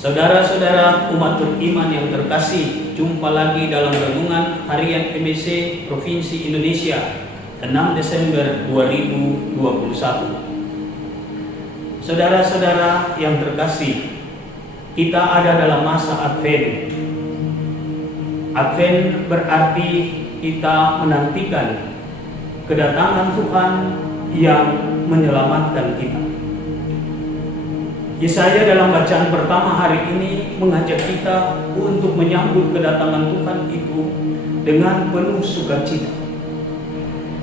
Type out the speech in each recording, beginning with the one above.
Saudara-saudara umat beriman yang terkasih, jumpa lagi dalam renungan harian PBC Provinsi Indonesia 6 Desember 2021. Saudara-saudara yang terkasih, kita ada dalam masa Advent. Advent berarti kita menantikan kedatangan Tuhan yang menyelamatkan kita. Yesaya dalam bacaan pertama hari ini mengajak kita untuk menyambut kedatangan Tuhan itu dengan penuh sukacita.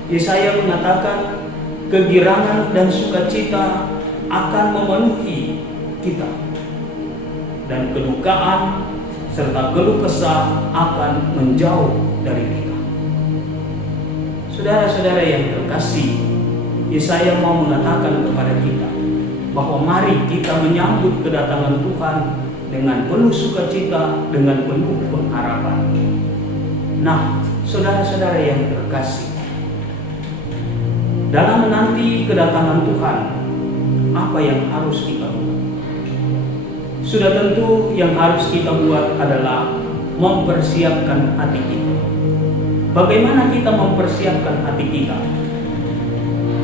Yesaya mengatakan kegirangan dan sukacita akan memenuhi kita, dan kedukaan serta keluh kesah akan menjauh dari kita. Saudara-saudara yang terkasih, Yesaya mau mengatakan kepada kita bahwa mari kita menyambut kedatangan Tuhan dengan penuh sukacita, dengan penuh pengharapan. Nah, saudara-saudara yang terkasih, dalam menanti kedatangan Tuhan, apa yang harus kita buat? Sudah tentu yang harus kita buat adalah mempersiapkan hati kita. Bagaimana kita mempersiapkan hati kita?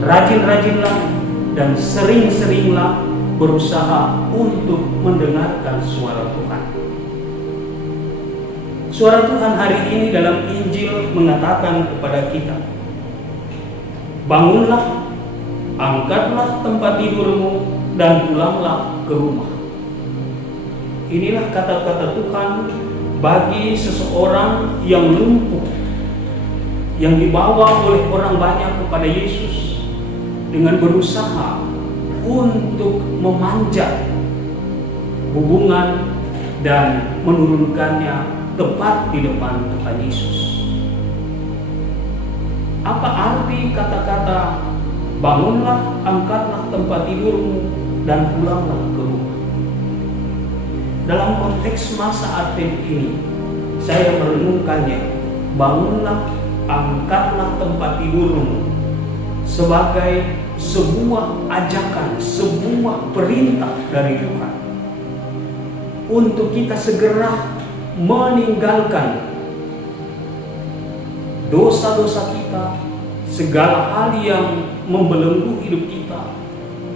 Rajin-rajinlah dan sering-seringlah berusaha untuk mendengarkan suara Tuhan. Suara Tuhan hari ini dalam Injil mengatakan kepada kita, bangunlah, angkatlah tempat tidurmu, dan pulanglah ke rumah. Inilah kata-kata Tuhan bagi seseorang yang lumpuh, yang dibawa oleh orang banyak kepada Yesus dengan berusaha untuk memanjat hubungan dan menurunkannya tepat di depan Tuhan Yesus. Apa arti kata-kata bangunlah, angkatlah tempat tidurmu, dan pulanglah ke rumah? Dalam konteks masa Advent ini, saya merenungkannya, bangunlah, angkatlah tempat tidurmu, sebagai sebuah ajakan, sebuah perintah dari Tuhan untuk kita segera meninggalkan dosa-dosa kita, segala hal yang membelenggu hidup kita,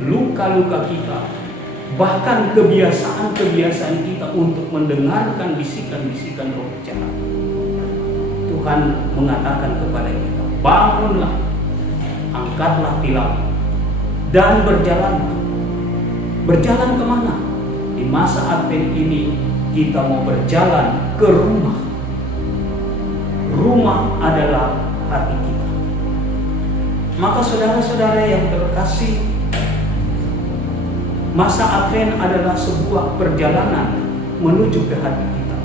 luka-luka kita, bahkan kebiasaan-kebiasaan kita untuk mendengarkan bisikan-bisikan roh jahat. Tuhan mengatakan kepada kita, bangunlah, angkatlah tilam, dan berjalanlah. Berjalan kemana? Di masa Advent ini kita mau berjalan ke rumah. Rumah adalah hati kita. Maka saudara-saudara yang terkasih, masa Advent adalah sebuah perjalanan menuju ke hati kita,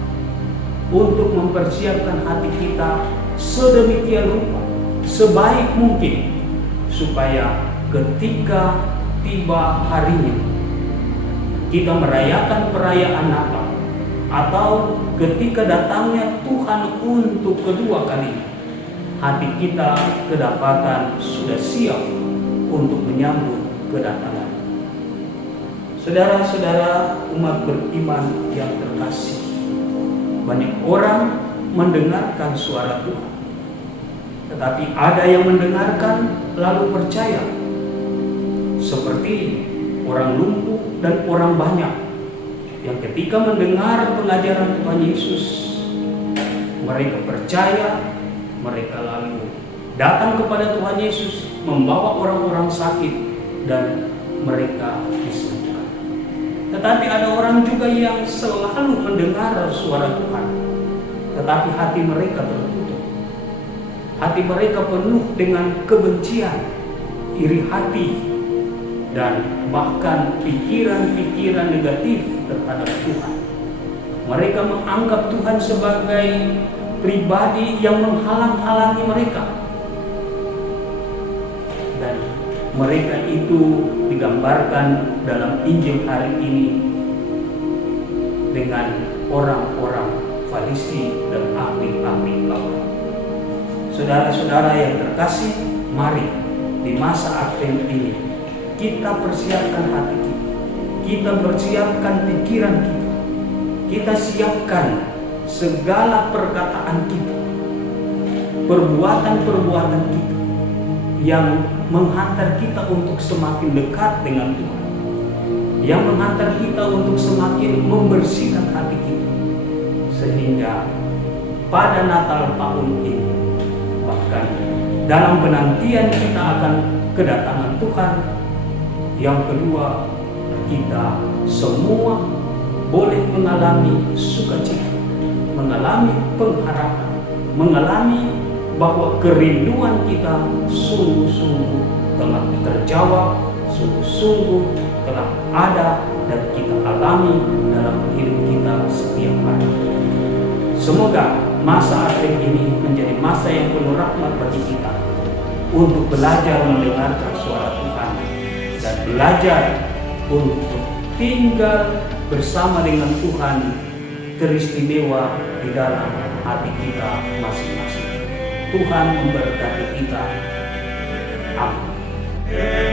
untuk mempersiapkan hati kita sedemikian rupa, sebaik mungkin, supaya ketika tiba harinya kita merayakan perayaan Natal, atau ketika datangnya Tuhan untuk kedua kalinya, hati kita kedapatan sudah siap untuk menyambut kedatangan. Saudara-saudara umat beriman yang terkasih, banyak orang mendengarkan suara Tuhan, tetapi ada yang mendengarkan lalu percaya, seperti orang lumpuh dan orang banyak yang ketika mendengar pengajaran Tuhan Yesus, mereka percaya, mereka lalu datang kepada Tuhan Yesus, membawa orang-orang sakit, dan mereka disembuhkan. Tetapi ada orang juga yang selalu mendengar suara Tuhan, tetapi hati mereka tertutup. Hati mereka penuh dengan kebencian, iri hati, dan bahkan pikiran-pikiran negatif terhadap Tuhan. Mereka menganggap Tuhan sebagai pribadi yang menghalang-halangi mereka. Dan mereka itu digambarkan dalam Injil hari ini dengan orang-orang Farisi dan ahli-ahli Taurat. Saudara-saudara yang terkasih, mari di masa Advent ini kita persiapkan hati kita, kita persiapkan pikiran kita, kita siapkan segala perkataan kita, perbuatan-perbuatan kita yang menghantar kita untuk semakin dekat dengan Tuhan, yang menghantar kita untuk semakin membersihkan hati kita, sehingga pada Natal tahun ini, bahkan dalam penantian kita akan kedatangan Tuhan yang kedua, kita semua boleh mengalami sukacita, mengalami pengharapan, mengalami bahwa kerinduan kita sungguh-sungguh telah terjawab, sungguh-sungguh telah ada dan kita alami dalam hidup kita setiap hari. Semoga masa akhir ini menjadi masa yang penuh rahmat bagi kita untuk belajar mendengarkan suara Tuhan dan belajar untuk tinggal bersama dengan Tuhan teristimewa di dalam hati kita masing-masing. Tuhan memberkati kita. Amin.